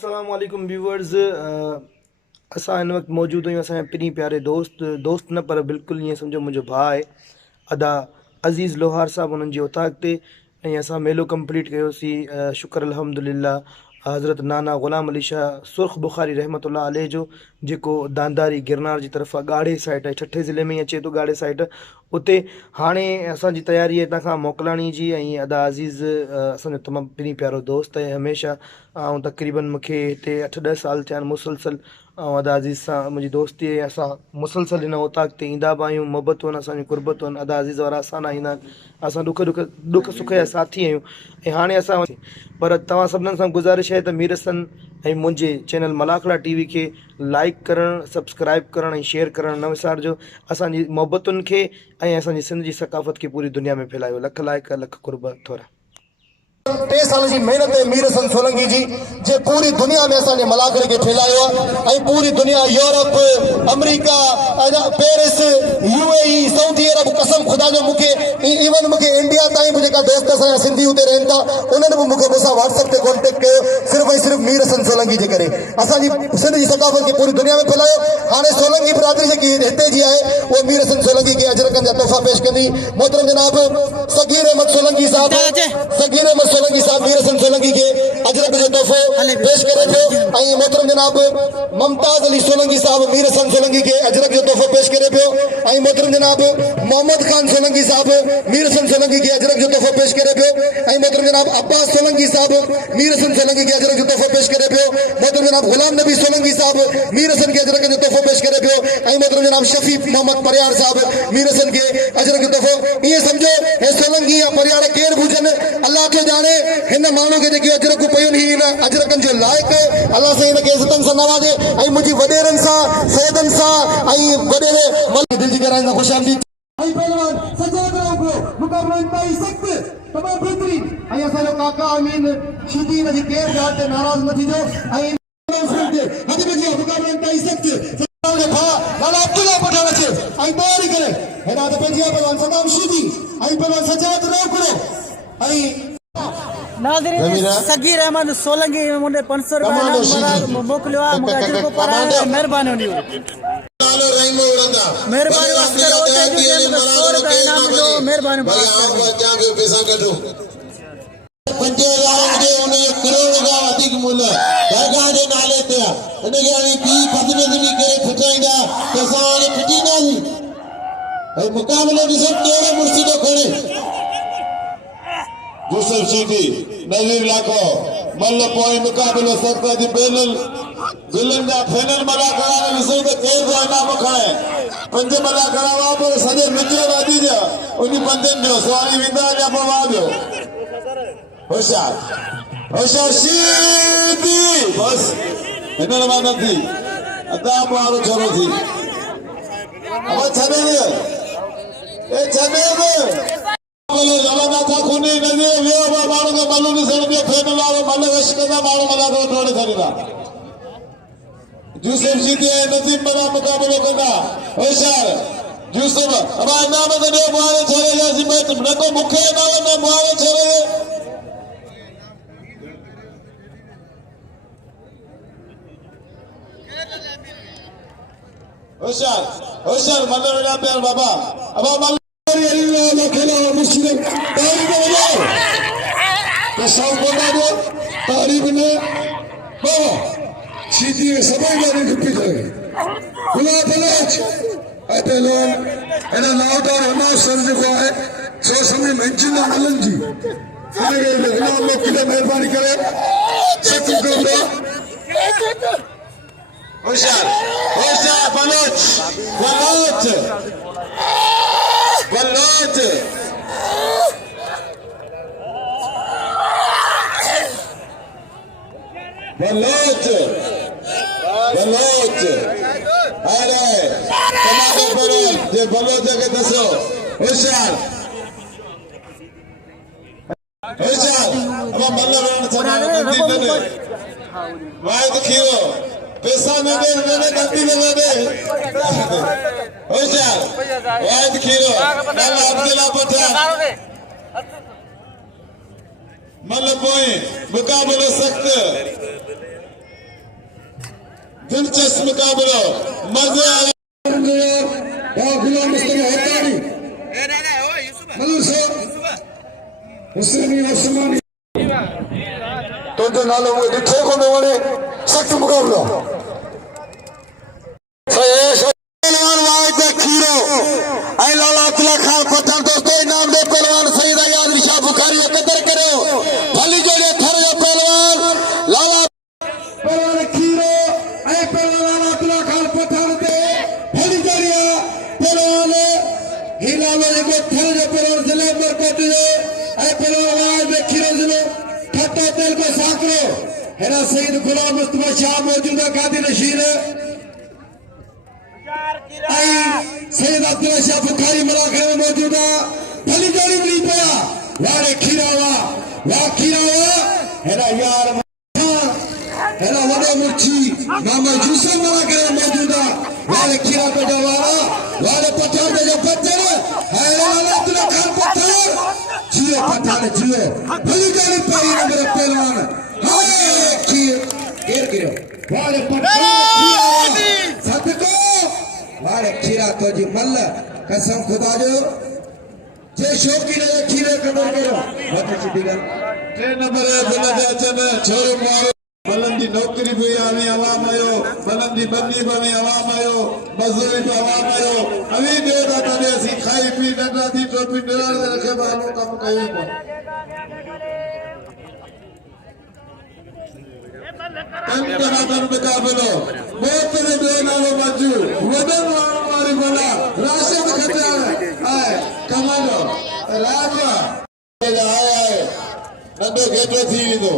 अस्सलाम वालेकुम व्यूवर्स। असां हिन वक़्तु मौजूदु आहियूं असांजे पिनी प्यारे दोस्त न पर बिल्कुलु ईअं सम्झो मुंहिंजो भाउ आहे अदा अज़ीज़ लोहार साहब उन्हनि जी औताक ते ऐं असां मेलो कंप्लीट कयोसीं शुक्र अल्हम्दुलिल्लाह हज़रत नाना ग़ुलाम अली शाह सुर्ख बुखारी रहमतुल्लाह अलैह जो जेको दांदारी गिरनार जी तरफ़ा ॻाढ़े साइड आहे ठठे ज़िले में ई अचे थो ॻाढ़े साइड उते हाणे असांजी तयारी आहे हितां खां मोकिलाणी जी ऐं अदा अज़ीज़ असांजो तमामु पिनी प्यारो दोस्त आहे हमेशह ऐं तक़रीबन मूंखे हिते 8-10 साल थिया आहिनि मुसलसल ऐं अदा अज़ीज़ सां मुंहिंजी दोस्ती आहे असां मुसलसल हिन औताक ते ईंदा बि आहियूं मुहबतूं आहिनि असांजूं कुर्बतूं आहिनि अदा अज़ीज़ वारा असां न ईंदा आहिनि असां ॾुख सुख जा साथी आहियूं ऐं हाणे असां पर तव्हां सभिनीनि सां गुज़ारिश आहे त मीरसन ऐं मुंहिंजे चैनल मलाखड़ा टीवी खे लाइक करणु सब्सक्राइब करणु ऐं शेयर करणु न विसारिजो असांजी मुहबतुनि खे ऐं असांजी सिंध जी सकाफ़त खे पूरी दुनिया में फैलायो लख लाइक लख कुर्ब थोरा 3 साल की मेहनत है मीरसन सोलंकी जी जे पूरी दुनिया में असांजे मलाखड़े के फैलायो है पूरी दुनिया Europe America Paris UAE Saudi Arab कसम खुदा जो मुखे इवन मुखे इंडिया ताईं भी जेका दोस्त असांजा सिंधी उते रहन था उन्हनि भी मुखे मुसां व्हाट्सएप ते कॉन्टेक्ट कयो सिर्फ ऐं सिर्फ मीरसन सोलंकी जे करे असांजी सिंध जी सकाफ़त के पूरी दुनिया में फैलायो हाणे सोलंकी बिरादरी जेकी हिते जी आहे वो मीरसन सोलंकी के अजरकन जा तोहफ़ा पेश कंदी मोहतरम जनाब सगीर अहमद सोलंकी साहब सोलंकी साहब मीरसन सोलंकी के अजरक जो तोहफ़ो पेश करे थो ऐं मोहतरम जनाब मुमताज अली सोलंकी साहब मीरसन सोलंकी के अजरक जो तोहफ़ो पेश करे पियो ऐं मोहतरम जनाब मोहम्मद खान सोलंकी साहब मीरसन सोलंकी के अजरक जो तोहफ़ो पेश करे पियो ऐं मोहतरम जनाब अब्बास सोलंकी साहब मीरसन सोलंकी के अजरक जो तोहफ़ो पेश करे पियो मोहतरम जनाब गुलाम नबी सोलंकी साहब मीरसन के अजरक जो तोहफ़ो पेश करे पियो ऐं मोहतरम जनाब शफीक मोहम्मद परियार साहब मीरसन के अजरक जो तोहफ़ो ये समझो हे सोलंकी या परियार केर बुझन अल्लाह के जाने हिन माण्हू खे जेकी अजरकूं पयूं आहिनि हिन अजरकनि जो लाइक़ अल्लाह सां हिनखे इज़तनि सां नवाज़े ऐं मुंहिंजी वॾेरनि सां सैदनि सां ऐं वॾेरे दिलि जी गहराइनि सां ख़ुशि आमदीद ऐं पहलवान सजाद रहो मुक़ाबलो इंतहाई सख़्त तमामु बहितरीन ऐं असांजो काका अमीन शीदी हिन जी केर ॻाल्हि ते नाराज़ न थींदो ऐं मुक़ाबलो इंतहाई सख़्त लाला पठान अचे ऐं तयारी करे हेॾा त पंहिंजी पहलवान सदाम शीदी ऐं पहलवान सजाद रहो ऐं नाज़रीन सगीर अहमद सोलंकी मुंडे 500 रुपया मोकिलियो आहे मूंखे अॼु को पर महिरबानी हुंदी महिरबानी वास्ते ओटे जो मूंखे 100 रुपया इनाम जो महिरबानी पैसा कढो 50,000 जे उन करोड़ का अधिक मूल्य दरगाह जे नाले ते इन के हाणे की खदमत करे फटाईंदा त असां हाणे फटींदासीं ऐं मुक़ाबलो ॾिसो कहिड़ो मुर्शिदो खणे यूसुफ शीदी नज़ीर लाखो मल्ल पोइ मुक़ाबलो सरता जी बेनल गुलनि जा फाइनल मलाखड़ा ॾिसो त केर जो इनाम खणे 5 मलाखड़ा हुआ पर सॼे मिटीअ वादी जा उन 5 जो सुवारी वेंदा जा पवाद होशियार शीदी बस हिन माना थी अदा मारो छोरो थी अब छॾे ए छॾे जवाना था कोने नज़े वियो बा माण्हू खे मल्लू ॾिसण पियो फेनल वारो मल वश कंदा माण्हू मलाखड़ो टोड़े छॾींदा यूसुफ शीदी ऐं नज़ीम मना मुक़ाबलो कंदा होशियार यूसुफ अब इनाम त ॾियो मुहारे छॾे जासीं न को मूंखे इनाम न मुहारे छॾे होशियार मल वेड़ा प्यार बाबा अब मल तारीफ ने सीधी सभी गाड़ी छुपी जाए पहलवान एना नावदार हमार सर जो है सो समय मेंशन मलन जी इनाम में किले मेहरबानी करे सच को होशियार बलोच अरे बलोच के दसो होशियार अब मल्ल वायद खीरो पैसा न दे गलती लगा दे होशियार वायद खीरो लाला अब्दुल्ला पठान मल पोइ मुक़ाबलो सख़्त दिलचस्प मुकाबलो मजे आए गुलाम मुस्तफा होतानी हुसैनी ओस्मानी तो नालो मुझे ॾिठो कोन वणे सख्त मुकाबलो खीरो ऐं लाला खान पठान दोस्तों इनाम दे पहलवान सईद अयाज शाह बुखारी कदर करो भली जोड़े थर जो पहलवान लाला पहलवान खीरो ऐं पहलवान लाला खान पठान दे भली जोड़े पहलवान ही लालो जेको थर जो पहलवान जिले मरकोट जो ऐं पहलवान आवाज दे खीरो जिलो ठट्टा तेल को साकरो हेरा सईद गुलाम मुस्तफा शाह मौजूदा कादी नशीर सैयद अब्दुल्ला शाह बुखारी मलाखरा में मौजूदा भली जोड़ी मिली पया वारे खीरावा हेरा यार हेरा वडे मुर्ची मामा यूसुफ मलाखरा में मौजूदा वारे खीरा पे जवारा वारे पठान जो पत्थर हेरा अब्दुल्ला खान पत्थर जियो पठान जियो भली जोड़ी पाई नंबर पहलवान हाय खीर गिरो वारे पठान सदको वारे खीरा तो जी मल कसम खुदा जो जे शौकीन है खीरे कदर करो बहुत अच्छी दिगल 3 नंबर है बुला जाचन छोरो मारो बलंदी नौकरी भी आने आवाम आयो बलंदी बंदी बने आवाम आयो मजदूरी तो आवाम आयो अभी देदा तने सी खाई पी नंगा दी टोपी डरा रखे बालो काम कई को तन मुकाबलो बहुत ने दो नालो बाजू वदन मारी बोला राशिद खचार आए कमालो राजा आया है नंदो गेटो थी दो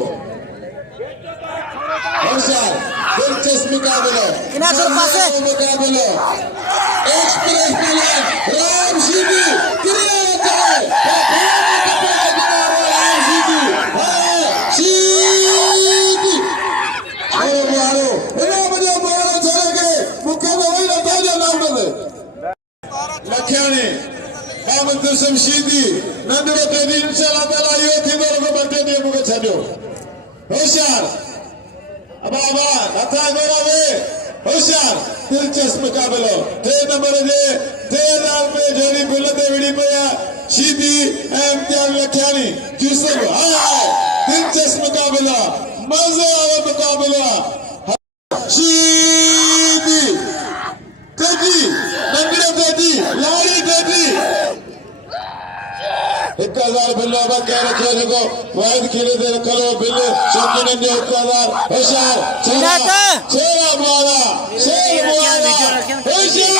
होशियार दिलचस्प मुकाबलो इना सर पासे मुकाबलो एक्सप्रेस प्लेयर राम शीदी क्रिया जाए लखियाने मोहम्मद शमशीदी नंदरो तेरी इंशाल्लाह ताला यो थी दो को बटे दे मुके छड्यो होशियार अब नथा गोरावे होशियार दिलचस्प मुकाबलो 3 नंबर जे 3000 पे जोड़ी बुलते विड़ी पया शीदी इम्तियान लखियानी यूसुफ हाय दिलचस्प मुकाबला मजे वाला मुकाबला शीदी तेजी नंदरो तेजी लारी तेजी 1000 बिल अब कह रखो जो वाहिद खिले दे करो बिल शौकीन ने 1000 होशियार चेरा मारा शेर मारा होशियार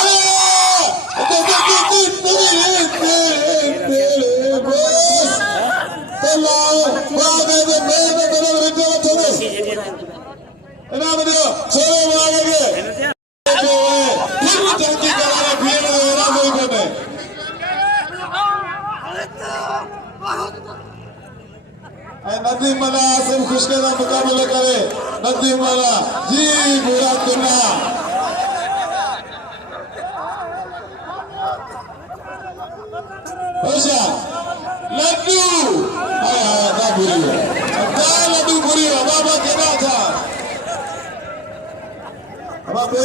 नदी मला आसिम खुशके का मुकाबला करे नदी मला जी बुरा तुना होशियार लड्डू ना बुरी लड्डू बुरी बाबा केना था बाबा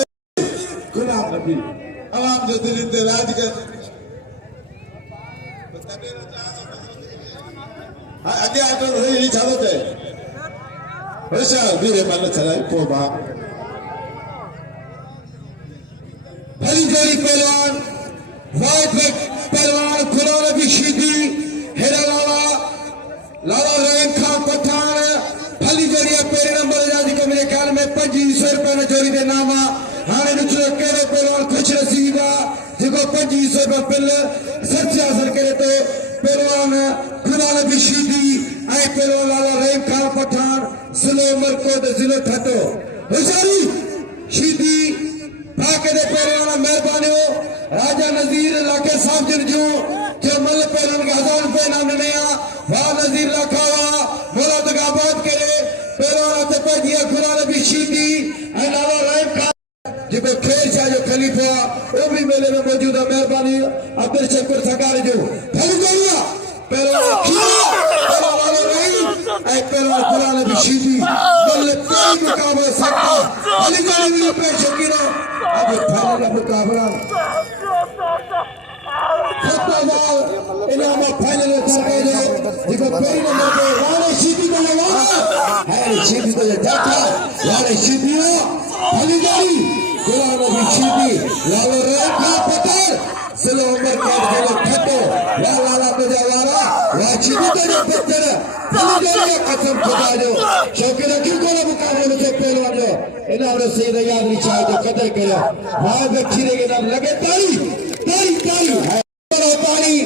गुलाम नबी आवाम जो दिल ते राज कर आगे आतो नहीं चालो थे होशियार बीरे मन चलाए पोबा भली जोड़ी पहलवान वाइट बैक पहलवान गुलाम नबी शीदी हेरा लाला रहीम खान पठान भली जोड़ी पहले नंबर जाजी को मेरे ख्याल में 2500 रुपए में जोड़ी दे नामा हाने दुचरो केरे पहलवान खुश नसीबा जिको 2500 रुपए पिल सच्चा हासिल करे तो पहलवान गुलाम नबी शीदी ऐं पहलवान लाला रहीम खान पठान जिलो मरकोट जिलो ठटो होशियारी शीदी भाके दे पहलवान मेहरबानी राजा नजीर लाके साहब जिन जो मल पहलवान के 1000 रुपए नाम नया वाह नजीर लाखावा मोला तगाबाद करे पहलवान ते पजिया गुलाम नबी शीदी ऐं लाला रहीम खान जिको खेर शाह जो खलीफा वो भी मेले में मौजूद है मेहरबानी अब्दुल शकुर थगारी जो भली जोड़िया पहलवान लाला रहीम ऐं पहलवान गुलाम नबी शीदी मल तेज मुकाबला सकता भली जोड़ी पे शकीरो आज फाइनल का मुकाबला इनाम फाइनल में चले गए देखो पहले नंबर पे वाले शीदी का लगा है शीदी तो जाता वाले शीदी भली जोड़ी गुलाम भी शीदी लाला रेखा पठान सलो उमर का खेलो ठट्टो लाला बजावारा शीदी तो पत्थर भली जोड़ी कसम खुदा जो शौकीन क्यों कोला मुकाबले में से पहलवान जो इनाम से याद नहीं चाहे तो कदर करो भाई खीरे के नाम लगे ताली ताली ताली ताली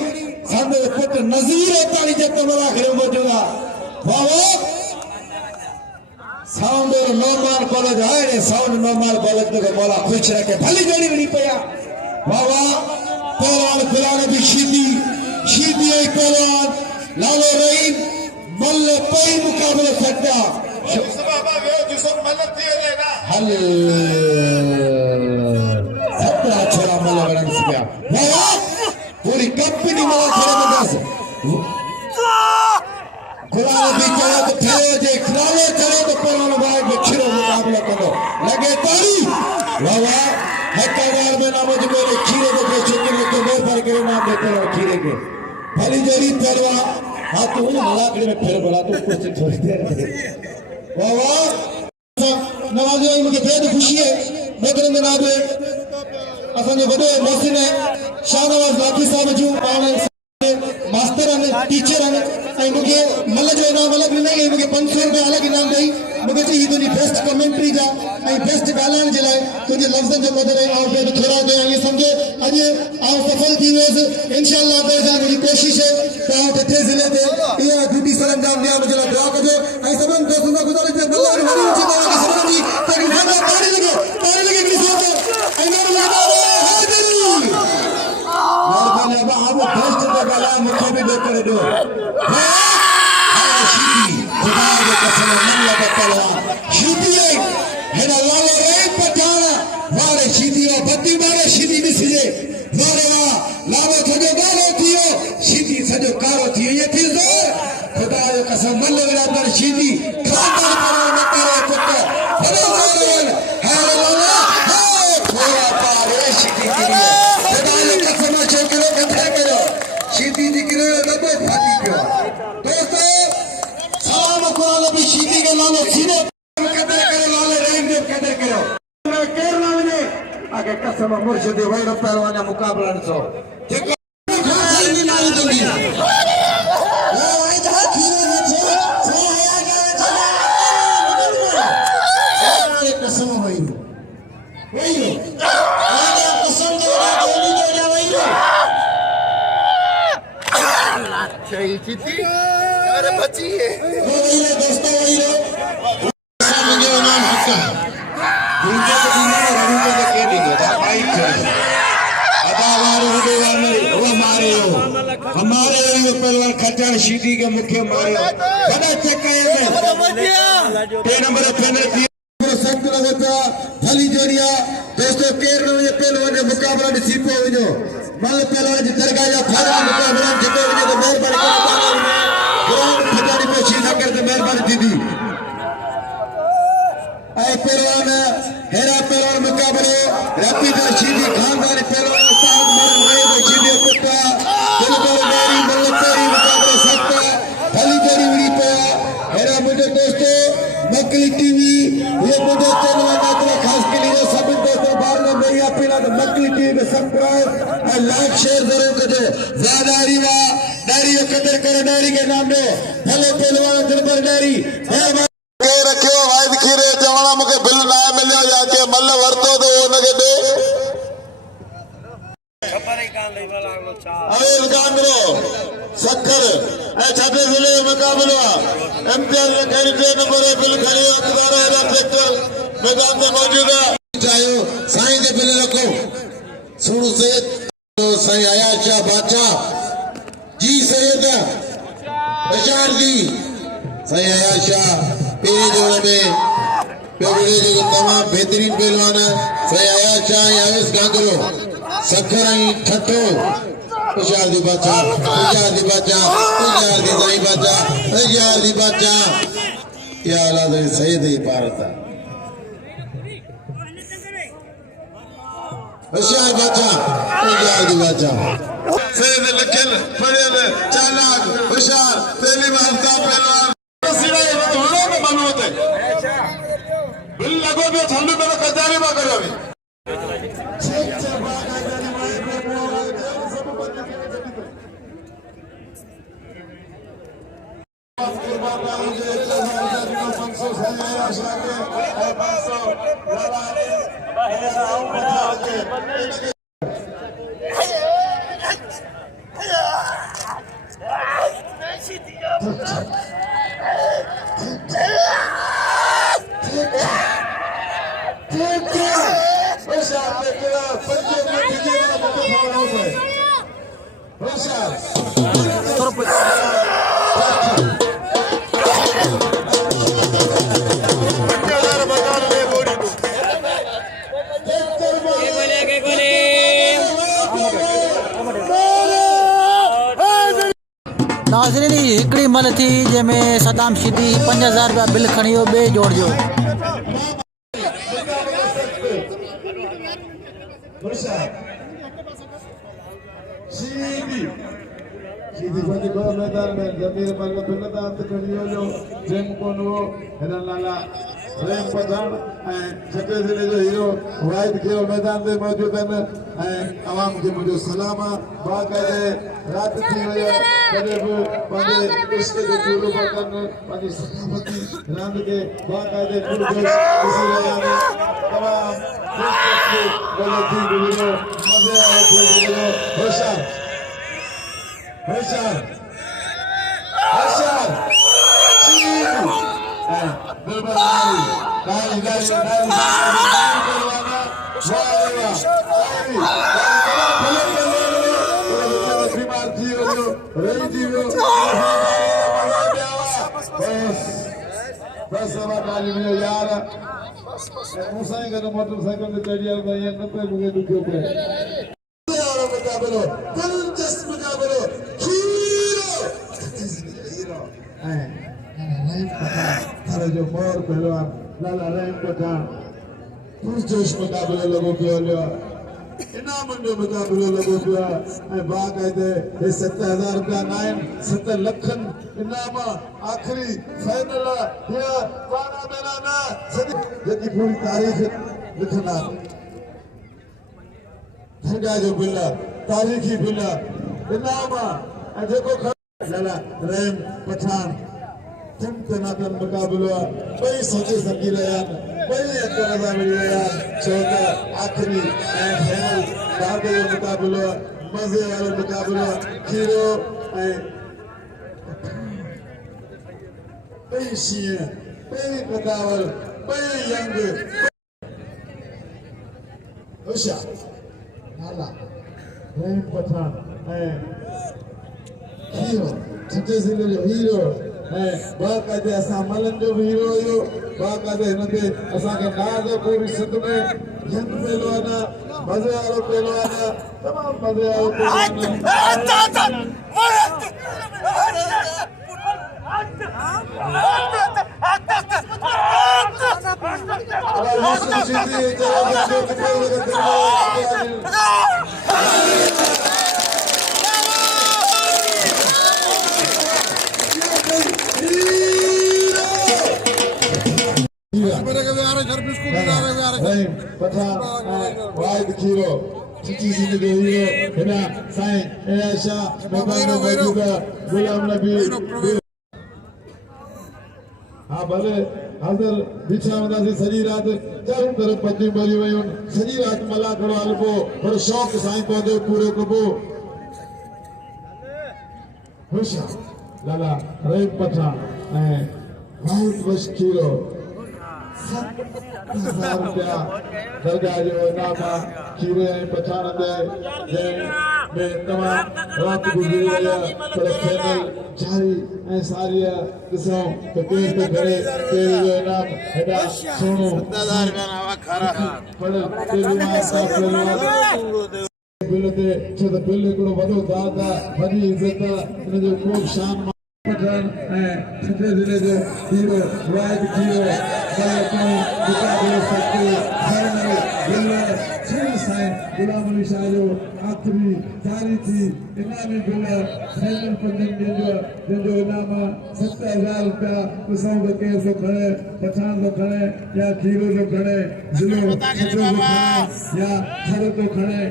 सामने पुत्र नजीर ताली जे तो मलाखरे मौजूद है बाबा साउंड और नॉर्मल कॉलेज है ने साउंड नॉर्मल कॉलेज में मौला खुश रखे भली जोड़ी बनी पया बाबा पहलवान गुलाम भी शीदी शीदी एक पहलवान लाला रहीम मल्ल पई मुकाबले सकता बाबा वे जिसम मल्ल थी ना हल सत्रा छोरा मल्ल बड़न से गया बाबा पूरी कंपनी मलाखरे में दस गुलाम भी चलो तो ठहरो जे खिलाड़े चलो तो पहलवान भाई में खिरो मुकाबला करो लगे ताली बाबा हक्कादार में नाम जो मेरे खीरे को शकील को मेर पर करे नाम देते रहो खीरे के भली जोड़ी पहलवान हाँ तो मलाखरे में फिर बोला तो कुछ थोड़ी देर बाबा नवाजो मुझे बेहद खुशी है मगर में नाम है असन जो बड़े मोहसिन है शाहनवाज बाकी साहब जो मास्टर आने टीचर आने मुझे मतलब जो इनाम अलग नहीं मुझे 500 रुपये अलग इनाम नहीं मुझे चाहिए तो बेस्ट कमेंट्री जा बेस्ट गालान जलाए तुझे लफ्ज़न जो मदर है आप पे थोड़ा दे ये समझे आज आप सफल थी वैसे इंशाल्लाह बेजा मेरी कोशिश है तो आप इतने जिले दे ये ड्यूटी सरंजाम दिया मुझे दुआ करो ऐ सब दोस्तों का गुजारिश है बल्ला ने बड़ी ऊंची बात की सरदार जी ताकि ज्यादा ताली लगे मेरी सोच है ऐ मेरे लगा हाजिर मेहरबानी अब बेस्ट का गाला मुझे भी देकर दो शीदी खुदा के कसम मन लगा पहलवान शीदी है ना लाला रेख पठान वाले शीदी और बत्ती वाले शीदी भी सीधे वाले ना लालो सजो गालो थियो शीदी सजो कारो थियो ये थी जोर खुदा के कसम मन लगा पर शीदी खानदार पर न करे पुत्र बड़े जोर है लाला है थोड़ा पारे शीदी के लिए खुदा के कसम छोकरो कथा करो शीदी निकले दबे फाटी पियो दोस्तों सलाम कुरान भी शीदी के लालो सीधे कदर करो लाले रहीम देव कदर करो केरला में आगे कसम मुर्शिद वही पहलवान मुकाबला न सो ठीक है नहीं नहीं दूंगी वो आई था खीरे में छे से आया गया चला अरे कसम वही आगे कसम दे गोली दे जा वही चाहिए थी अरे बची है वही दोस्तों वही सामने नाम हक्का दूसरे को दीना रवि को के देंगे भाई अदावार में वो मारे हो हमारे पहलवान खच्चर शीदी के मुख्य मारे बड़ा चक्कर में पे नंबर पेनल्टी सख्त लगता भली जोड़िया दोस्तों केरल में पहलवान ने मुकाबला नसीब हो जो मान पहलवान जी दरगाह या फाइनल मुकाबला जीते हुए तो मेहरबानी ग्राउंड खजानी में श्रीनगर से मेहरबानी दीदी ऐ पहलवान हेरा पहलवान मुकाबले रैपिड शीदी खानदान पहलवान साहब मरन रहे शीदी पुट्टा दिलबर गारी मल्लपेरी मुकाबले सकता भली जोड़ी उड़ी पे हेरा मुझे दोस्तों मकली टीवी ये मुझे चैनल मात्र खास के लिए सभी दोस्तों बार में मेरी अपील है मकली टीवी में सब्सक्राइब और लाइक शेयर जरूर करो ज्यादा रीवा डायरी कदर करो डायरी के नाम में भले पहलवान दिलबर डायरी रखियो वाइद खीरे चवणा मुके बिल ना मिलियो या के मल वरतो तो उनके दे खबर ही कान ले वाला छा अरे गांगरो सक्कर ए छाते जिले मुकाबला एमपीआर में खरीद नंबर बिल खरी अखबार है ट्रैक्टर मैदान में मौजूद है चायो साईं दे बिल रखो सुनो से तो साईं आयाज शाह बादशाह जी सैयद बशार दी साईं आयाज शाह पहले जोड़े में पेड़े जो तमाम बेहतरीन पहलवान साईं आयाज शाह आवेश गांगरो सक्कर आई ठट्टो तुषार दी बादशाह तुषार दी बादशाह तुषार दी साईं बादशाह तुषार दी बादशाह या अल्लाह दे सैयद ही पारता होशियार बादशाह पंजाब बादशाह सैयद लखन फरियल चालाक होशियार पहली बार का पहलवान सिरा ये दोनों में बनोते बिल लगो भी ठंडे में कजारी में करो भी नाज़रीन हिकिड़ी मल थी जंहिंमें सदाम शीदी 5000 रुपया बिल खणी वियो ॿिए जोड़ जो शीदी बंदी को मैदान में जमीर पर लता तकड़ियो जो जेम कोनो हेना लाला रहीम पठान छठे जिले जो हीरो वाहिद खेल मैदान में मौजूद हैं आवाम के मुझे सलाम बाकायदे रात थी वयो कदे भी पंहिंजे इश्क जो पूरो करन पंहिंजी सखावती रांद के बाकायदे पुरजोश ॾिसी रहिया आहिनि तमाम दिलचस्प थी गुज़रियो मज़े वारो थी गुज़रियो होशियार होशियार होशियार मोटरसाइकिल चढ़िया मुझे दुखियो पड़े दिलचस्प मुकाबलो थारे जो मोर पहलवान लाला रहीम पठान पुरजोश मुकाबलो लॻो पियो हलियो इनाम जो मुकाबलो लॻो पियो ऐं बाक़ाइदे 7000 रुपया न आहिनि 7 लखन इनाम आख़िरी फाइनल या पारा मेरा न जेकी पूरी तारीख़ लिखंदा दरगाह जो बिल तारीख़ी बिल इनाम ऐं जेको लाला रहीम पठान तनातन मुकाबलो कोई सोचे सकी रहा कोई अकरदा मिली रहा छो त आखिरी ऐं फाइनल दाग जो मुकाबलो मज़े वारो मुकाबलो खीरो ऐं कोई शींहं कोई कदावर कोई यंग होशियार लाला रहीम पठान ऐं हीरो छठे ज़िले जो हीरो बाकायदे असां मलन जो भी हीरो हुयो बाकायदे हिन ते असांखे नाज़ पूरी सिंध में यंग पहलवान मज़े वारो पहलवान तमामु मज़े वारो वाहिद खीरो छठी ज़िले जो हीरो हिना साईं अयाज़ शाह मैदान में मौजूद गुलाम नबी हाँ भले हाज़िर बिछा हूंदासीं सॼी राति चारों तरफ़ पतियूं भरी वयूं सॼी राति मलाखड़ो हलबो पर शौक़ साईं पौधो पूरो कबो होशियार लाला रहीम पठान ऐं वाहिद बश खीरो 7000 रुपया दरगाह जो इनाम खीरे ऐं पठान ते में तमाम रात गुज़री वई पर फाइनल जारी ऐं सारीअ ॾिसूं त केर थो करे कहिड़े जो इनाम हेॾा सुहिणो बिल ते छो त बिल हिकिड़ो वॾो दाद आहे वॾी इज़त हिन जो ख़ूब शान पठान ऐं छठे ज़िले जो हीरो वाहिद खीरो गुलाम अली शाह जो आखिरी तारीखी इनामी बिल फैनल पंजन जो इनाम 70,000 रुपया कुसां जो केस जो खणे पठान जो खणे या खीरो जो खणे जिलो जो खणे या थर जो खणे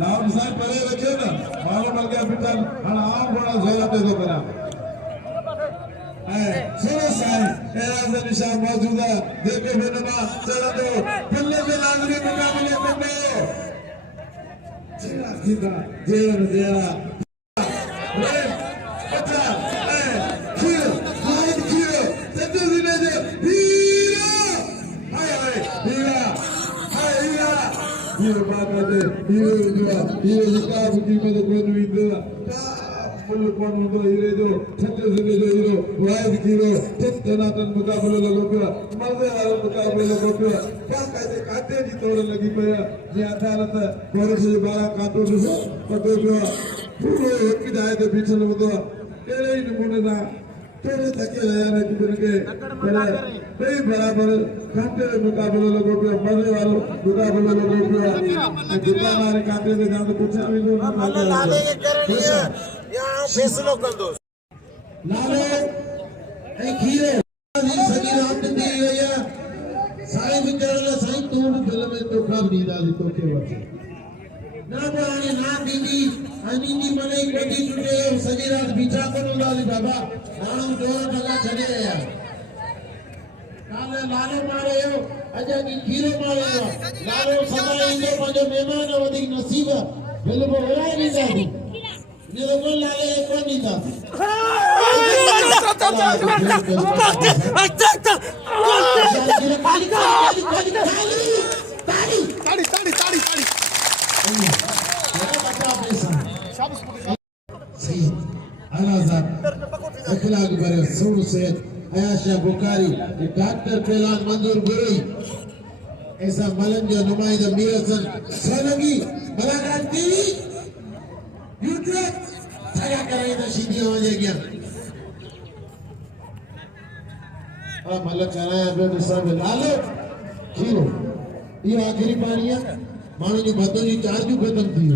लाहौर साहब परे रखे ना मानो मल गया पिटन हां आम बड़ा जोर पे तो करा सुनो साईं एराज़ निशान मौजूद है देखे बिना चला दो पल्ले पे लाजमी मुकाबले करने चला सीधा जेरा अच्छा खीर सच्चे जिले से हीरा हाय हीरो बात है हीरो जिकाब की में तो कोई नहीं दे फुल कौन हो हीरे जो सच्चे जिले जो हीरो वाइड हीरो तनातन मुकाबले लगो पे मजे वाला मुकाबले लगो पे क्या कहते काटे की तोड़ लगी पे ये अदालत कोरे से 12 काटो जो पतो जो पूरे एक जाए तो पीछे लोग तो केरे ही नमूने ना तेरे तक यार कि के कई बराबर काटे मुकाबले लगो पे मजे वाला मुकाबले लगो पे दुकान वाले काटे से जान तो कुछ भी लो लाले ये करनी है यहां फैसलो कर दो लाले ए खीरे सगी रात दी है साईं विचारला साईं तू फिल्म में तो कब दी दादी तो के वचे ना जाने ना दीदी अनीनी मने कदी टुटे सगी रात बिचा को दादी बाबा हम दो टका चले यार काले लाले मारे हो अजा की खीरो मारे हो लालो समय इंदो पंजो मेहमान वदी नसीब फिल्म होया नहीं जाती ये लोग लाले को नहीं था डॉक्टर पहलवान मंजूर गुरई ऐसा मलन जो नुमाइंदा मीरहसन सोलंकी मलाखरा टीवी यूट्यूब छाया करे तो शीडी हो जाएगी मलक चलाया पे सब लालो खीरो ये आखिरी पानी है मानो जी बदन जी चार्ज खत्म थी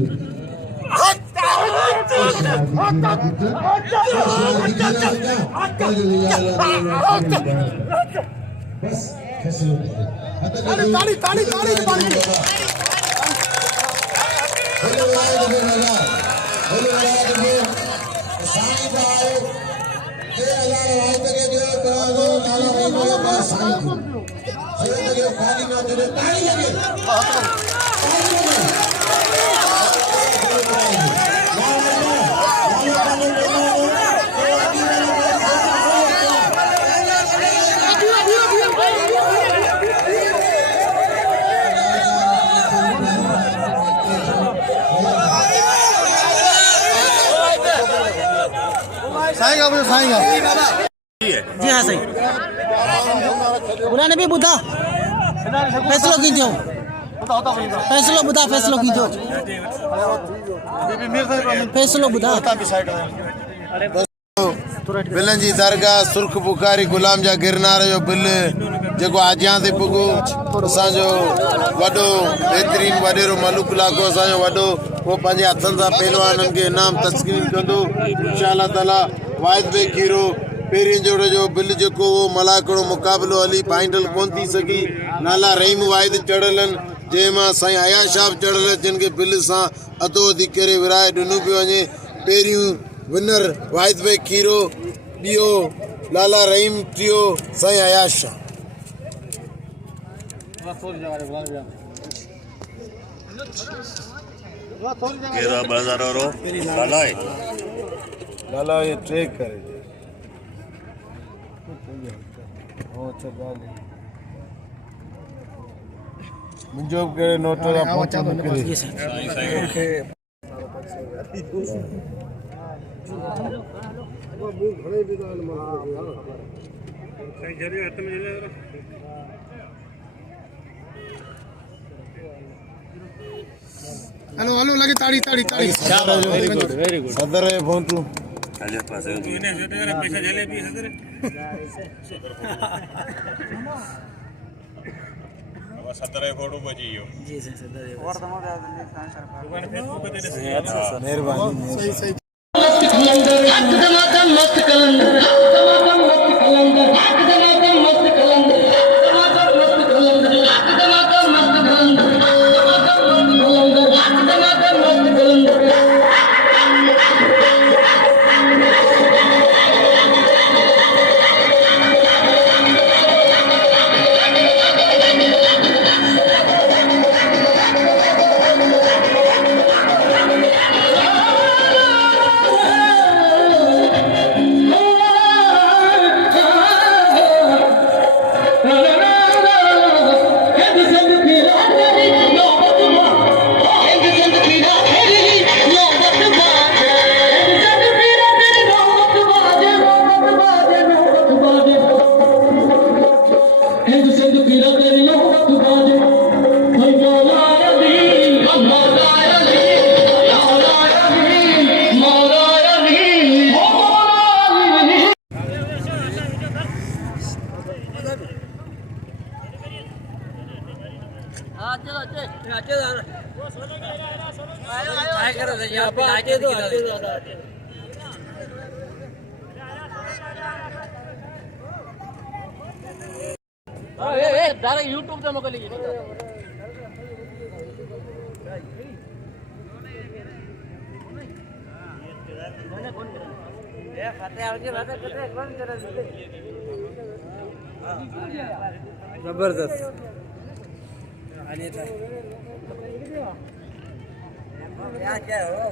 बस ताली ताली ताली ताली जी हाँ सही उन्होंने भी बुधा फैसलो की थियो फैसलो बुधा फैसलो की थियो फैसलो बुधा बिलन जी दरगाह सुर्ख बुखारी गुलाम जा गिरनार जो बिल जेको आजियां ते पुगो असांजो वॾो बहितरीन वॾेरो मलूक इलाइक़ो असांजो वॾो वो पंहिंजे हथनि सां पहलवाननि खे इनाम तस्कीन कंदो इंशाअल्लाह ताला वाहिद बे खीरो पहिरीं जोड़े जो बिल जेको हो मलाखड़ो मुक़ाबलो हली फाइनल कोन थी सघी लाला रहीम वाहिद चढ़ियल आहिनि जंहिंमां साईं अयाज़ साहब चढ़ियल जिन खे बिल सां अधो अधी करे विराए ॾिनो पियो वञे पहिरियों विनर वाहिद बे खीरो ॿियो लाला रहीम टियों साईं अयाज़ शाह केरा 2000 वारो लाला है लाला ये ट्रेक करे मुंहिंजो बि कहिड़े नोट जा फोटो निकिरे हेलो हेलो लगे ताड़ी ताड़ी ताड़ी वेरी गुड सदर है फोटो आजा पासे इने सदर पैसा जले भी सदर सदर फोटो बची यो जी सर सदर और तमाम दुकान फेसबुक पे दे मेहरबानी सही सही यूट्यूब पे मोकली जबरदस्त क्या क्या हो